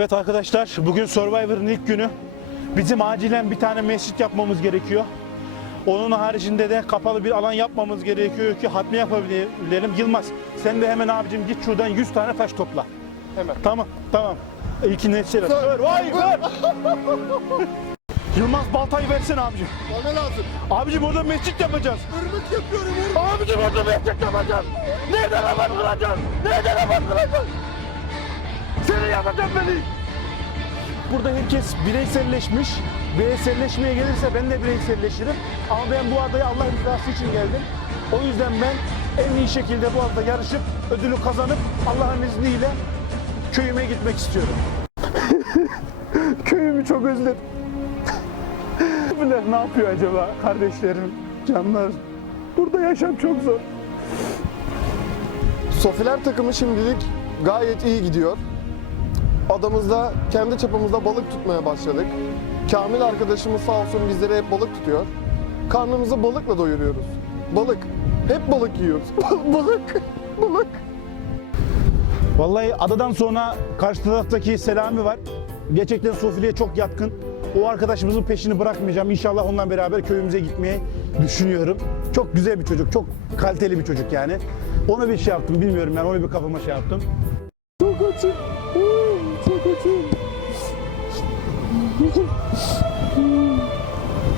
Evet arkadaşlar bugün Survivor'ın ilk günü. Bizim acilen bir tane mescit yapmamız gerekiyor. Onun haricinde de kapalı bir alan yapmamız gerekiyor ki hatmi yapabilelim. Yılmaz sen de hemen abicim git şuradan 100 tane taş topla. Hemen. Tamam tamam. İlkin neticede. Ver vay ver. Yılmaz baltayı versene abicim. Bana lazım. Abicim orada mescit yapacağız. Irmık yapıyorum ırmık. Abicim orada mescit yapacağız. Nerede namaz kılacağız? Nerede namaz kılacağız? Seni yapacağım beni. Burada herkes bireyselleşmiş. Bireyselleşmeye gelirse ben de bireyselleşirim. Ama ben bu adaya Allah rızası için geldim. O yüzden ben en iyi şekilde bu adada yarışıp ödülü kazanıp Allah'ın izniyle köyüme gitmek istiyorum. Köyümü çok özledim. Biler ne yapıyor acaba kardeşlerim, canlar? Burada yaşam çok zor. Sofiler takımı şimdilik gayet iyi gidiyor. Adamızda kendi çapımızda balık tutmaya başladık. Kamil arkadaşımız sağ olsun bizlere hep balık tutuyor. Karnımızı balıkla doyuruyoruz. Balık. Hep balık yiyoruz. balık. Balık. Vallahi adadan sonra karşı taraftaki Selami var. Gerçekten Sofili'ye çok yatkın. O arkadaşımızın peşini bırakmayacağım. İnşallah onunla beraber köyümüze gitmeyi düşünüyorum. Çok güzel bir çocuk, çok kaliteli bir çocuk yani. Ona bir şey yaptım, bilmiyorum yani onu bir kafama şey yaptım. Çok açım.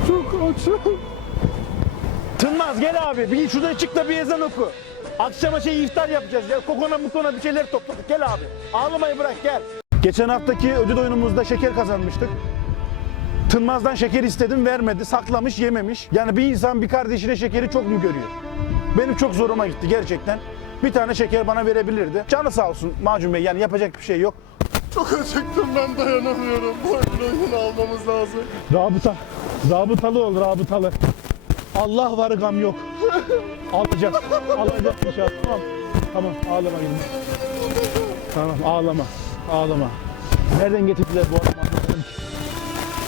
Çok açım. Tınmaz gel abi, bir şurada çık da bir ezan oku. Akşama şey iftar yapacağız ya. Kokona mukona bir şeyler topladık. Gel abi. Ağlamayı bırak gel. Geçen haftaki ödül oyunumuzda şeker kazanmıştık. Tınmaz'dan şeker istedim vermedi. Saklamış yememiş. Yani bir insan bir kardeşine şekeri çok mu görüyor? Benim çok zoruma gitti gerçekten. Bir tane şeker bana verebilirdi. Canı sağ olsun Macun Bey yani yapacak bir şey yok. Çok acıktım ben dayanamıyorum. Bu oyunu almamız lazım. Rabıta. Rabıtalı ol rabıtalı. Allah var gam yok. Alacağız. Alacağız inşallah. Tamam. Tamam ağlama Yılmaz. Tamam ağlama. Ağlama. Nereden getirdiler bu adamı anlamadım ki.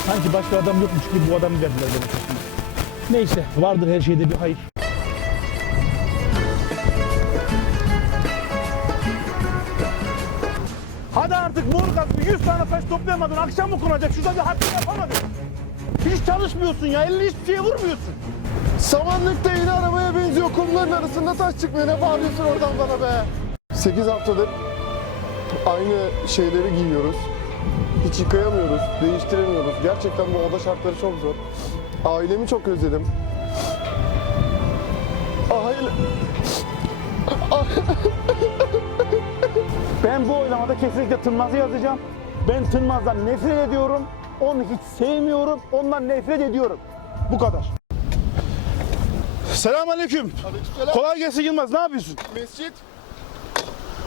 Sanki başka adam yokmuş gibi bu adamı verdiler bana. Neyse vardır her şeyde bir hayır. Hadi artık Morgan 100 tane taş toplayamadın. Akşam okunacak. Şurada bir hatta yapamadın. Hiç çalışmıyorsun ya. Elini hiçbir şeye vurmuyorsun. Samanlıkta yine arabaya benziyor. Kumların arasında taş çıkmıyor. Ne bağırıyorsun oradan bana be? 8 haftadır aynı şeyleri giyiyoruz. Hiç yıkayamıyoruz, değiştiremiyoruz. Gerçekten bu oda şartları çok zor. Ailemi çok özledim. Aile... Ben bu oylamada kesinlikle Tınmaz'ı yazacağım. Ben Tınmaz'dan nefret ediyorum. Onu hiç sevmiyorum. Ondan nefret ediyorum. Bu kadar. Selamünaleyküm. Aleykümselam. Kolay gelsin Yılmaz. Ne yapıyorsun? Mescit.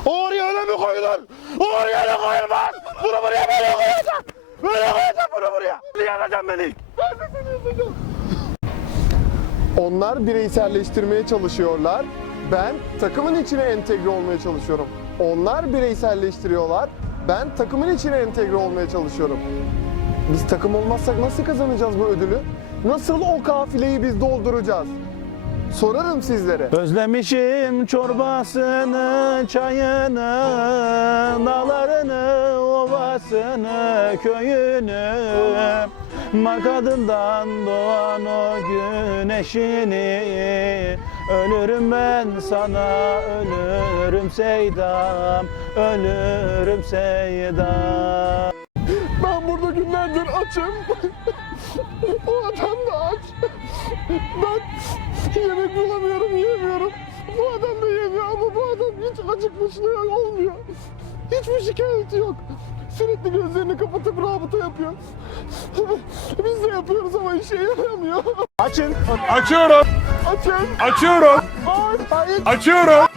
Oraya öyle mi koyulur? Oraya öyle koyulmaz. Bunu buraya böyle koyacağım. Böyle koyacağım bunu buraya. Yazacağım beni. Onlar bireyselleştirmeye çalışıyorlar. Ben takımın içine entegre olmaya çalışıyorum. Onlar bireyselleştiriyorlar. Ben takımın içine entegre olmaya çalışıyorum. Biz takım olmazsak nasıl kazanacağız bu ödülü? Nasıl o kafileyi biz dolduracağız? Sorarım sizlere. Özlemişim çorbasını, çayını, dağlarını, ovasını, köyünü. Markadından doğan o güneşini Ölürüm ben sana, ölürüm Seydam, ölürüm Seydam. Ben burada günlerdir açım. o adam da aç. Ben yemek bulamıyorum, yiyemiyorum. Bu adam da yemiyor ama bu adam hiç acıkmışlığı olmuyor. Hiçbir şikayeti yok. Sürekli gözlerini kapatıp rabıta yapıyor. Biz de yapıyoruz ama işe yaramıyor. Açın. Açıyorum. Açın. Açıyorum. Hayır. Hayır. Açıyorum.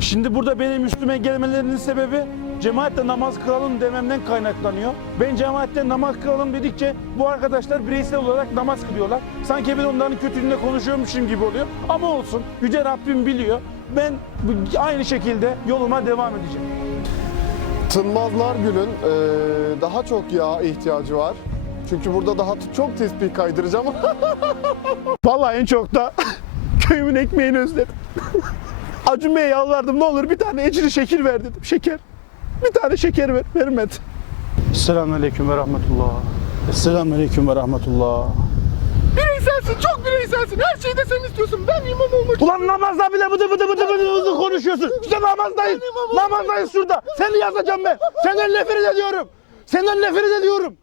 Şimdi burada benim üstüme gelmelerinin sebebi cemaatle namaz kılalım dememden kaynaklanıyor. Ben cemaatle namaz kılalım dedikçe bu arkadaşlar bireysel olarak namaz kılıyorlar. Sanki ben onların kötülüğünde konuşuyormuşum gibi oluyor. Ama olsun. Yüce Rabbim biliyor. Ben aynı şekilde yoluma devam edeceğim. Tınmazlar Gül'ün eee, daha çok yağ ihtiyacı var. Çünkü burada daha çok tespih kaydıracağım. Vallahi en çok da köyümün ekmeğini özledim. Acun Bey'e yalvardım ne olur bir tane ecri şekil ver dedim. Şeker. Bir tane şeker ver. Vermedi. Selamünaleyküm ve rahmetullah. Selamünaleyküm ve rahmetullah. bireyselsin, çok bireyselsin. Her şeyi de sen istiyorsun. Ben imam olmak Ulan namazda bile bıdı bıdı bıdı bıdı bıdı konuşuyorsun. İşte namazdayız. Namazdayız şurada. Seni yazacağım ben. Senden nefret ediyorum. Senden nefret ediyorum.